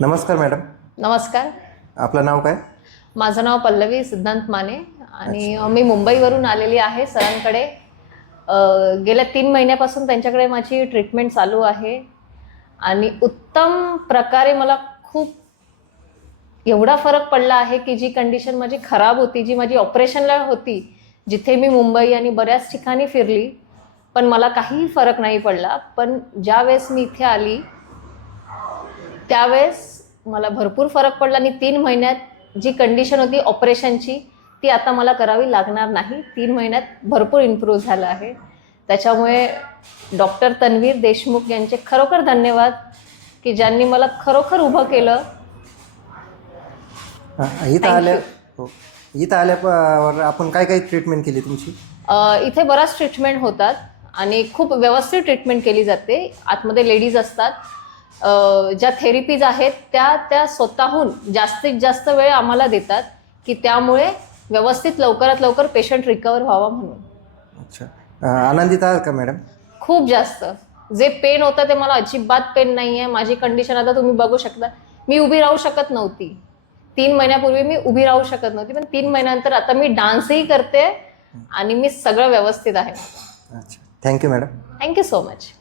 नमस्कार मॅडम. नमस्कार. आपलं नाव काय? माझं नाव पल्लवी सिद्धांत माने आणि मी मुंबईवरून आलेली आहे सरांकडे. गेल्या 3 महिन्यापासून त्यांच्याकडे माझी ट्रीटमेंट चालू आहे आणि उत्तम प्रकारे मला खूप एवढा फरक पडला आहे की जी कंडिशन माझी खराब होती, जी माझी ऑपरेशनला होती, जिथे मी मुंबई आणि बऱ्याच ठिकाणी फिरली पण मला काहीही फरक नाही पडला. पण ज्यावेळेस मी इथे आली त्यावेळेस मला भरपूर फरक पडला आणि 3 महिन्यात जी कंडिशन होती ऑपरेशनची ती आता मला करावी लागणार नाही. 3 महिन्यात भरपूर इम्प्रूव्ह झालं आहे. त्याच्यामुळे डॉक्टर तन्वीर देशमुख यांचे खरोखर धन्यवाद की ज्यांनी मला खरोखर उभं केलं. इथं आल्या हो इथं आल्यावर आपण काय काय ट्रीटमेंट केली तुमची? इथे बराच ट्रीटमेंट होतात आणि खूप व्यवस्थित ट्रीटमेंट केली जाते. आतमध्ये लेडीज असतात. ज्या थेरपीज आहेत त्या स्वतःहून जास्तीत जास्त वेळ आम्हाला देतात की त्यामुळे व्यवस्थित लवकरात लवकर पेशंट रिकवर व्हावा म्हणून. अच्छा, आनंदित आहात का मॅडम? खूप जास्त. जे पेन होतं ते मला अजिबात पेन नाही आहे. माझी कंडिशन आता तुम्ही बघू शकता, मी उभी राहू शकत नव्हती. 3 महिन्यापूर्वी मी उभी राहू शकत नव्हती, पण 3 महिन्यानंतर आता मी डान्सही करते आणि मी सगळं व्यवस्थित आहे. अच्छा, thank you madam. Thank you so much.